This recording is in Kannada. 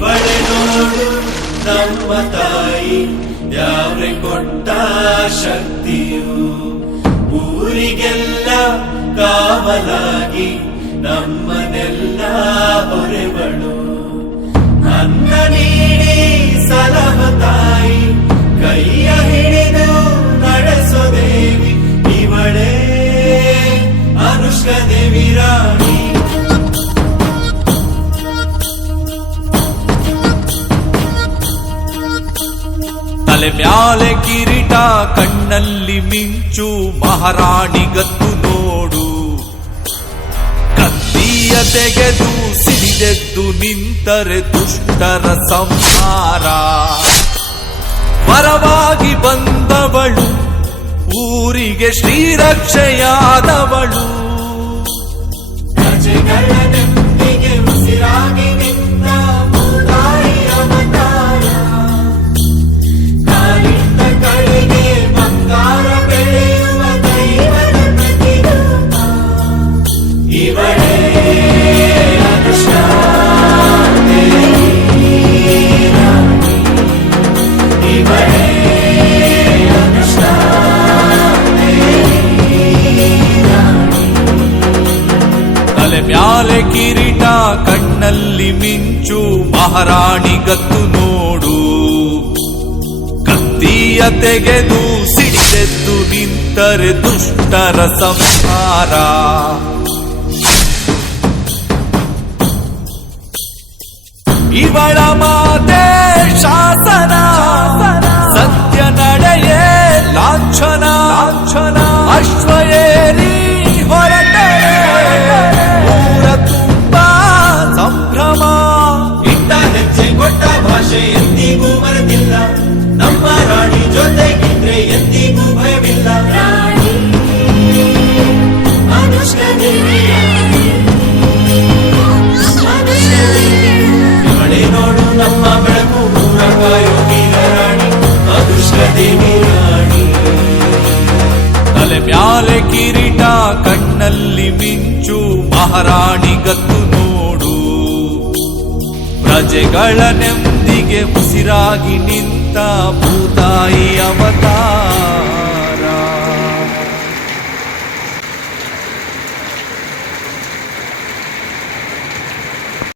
ಇವಳೆ ನೋಡು ನಮ್ಮ ತಾಯಿ ದ್ಯಾವ್ರೆ ಕೊಟ್ಟ ಶಕ್ತಿಯು ಊರಿಗೆಲ್ಲ ಕಾವಲಾಗಿ ನಮ್ಮನೆಲ್ಲ ಹೊರೆವಳು ಅನ್ನ ನೀಡಿ ಸಲಹ ತಾಯಿ ಕೈಯ ಹಿಡಿದು ನಡೆಸೋ ದೇವಿ ಇವಳೇ ಅನುಷ್ಕಾ ದೇವಿ ರಾಣಿ ತಲೆ ಮ್ಯಾಲೆ ಕಿರೀಟ ಕಣ್ಣಲ್ಲಿ ಮಿಂಚು ಮಹಾರಾಣಿ ಗತ್ತು ನೋಡು ಕತ್ತಿಯ ತೆಗೆದು ಸಿಡಿದೆದ್ದು ನಿಂತರೆ ದುಷ್ಟರ ಸಂಹಾರ ಪರವಾಗಿ ಬಂದವಳು ಊರಿಗೆ ಶ್ರೀರಕ್ಷೆಯಾದವಳು ಪ್ರಜೆಗಳ ನೆಮ್ಮದಿಗೆ ಉಸಿರಾಗಿ ನಿಂತ ಭೂತಾಯಿಯ ಅವತಾರ ಕಾಲಿಟ್ಟ ಕಡೆಗೆ ಬಂಗಾರ ಬೆಳೆಯುವ ದೈವದ ಪ್ರತಿರೂಪ ಇವಳೇ ಅನುಷ್ಕಾ ದೇವಿ ರಾಣಿ ಇವಳೇ ಅನುಷ್ಕಾ ದೇವಿ ರಾಣಿ ತಲೆ ಮ್ಯಾಲೆ ಕಿರೀಟ ಕಣ್ಣಲ್ಲಿ ಮಿಂಚು ಮಹಾರಾಣಿ ಗತ್ತು ನೋಡು ಕತ್ತಿಯ ತೆಗೆದು ಸಿಡಿದೆದ್ದು ನಿಂತರೆ ದುಷ್ಟರ ಸಂಹಾರ ಇವಳ ಮಾತೆ ಶಾಸನ ಸತ್ಯ ನಡೆಯೇ ಲಾಂಛನ ಅಶ್ವಯೇರಿ ಹೊರಟರೆ ಊರ ತುಂಬ ಸಂಭ್ರಮ ಇಟ್ಟ ಹೆಜ್ಜೆ ಕೊಟ್ಟ ಭಾಷೆ ಎಂದಿಗೂ ಮರೆತಿಲ್ಲ ನಮ್ಮ ರಾಣಿ ಜೊತೆಗಿದ್ರೆ ಎಂದಿಗೂ ಭಯವಿಲ್ಲ ಅನುಷ್ಕಾ ದೇವಿ ಇವಳೇ ನೋಡು ನಮ್ಮ ಬೆಳಕು ಊರ ಕಾಯೋ ವೀರ ರಾಣಿ ಅನುಷ್ಕಾ ದೇವಿ ರಾಣಿ ತಲೆ ಮ್ಯಾಲೆ ಕಿರೀಟ ಕಣ್ಣಲ್ಲಿ ಮಿಂಚು ಮಹಾರಾಣಿ ಗತ್ತು ನೋಡು ಪ್ರಜೆಗಳ ನೆಮ್ಮದಿಗೆ ಉಸಿರಾಗಿ ನಿಂತ ಭೂತಾಯಿ ಅವತಾರ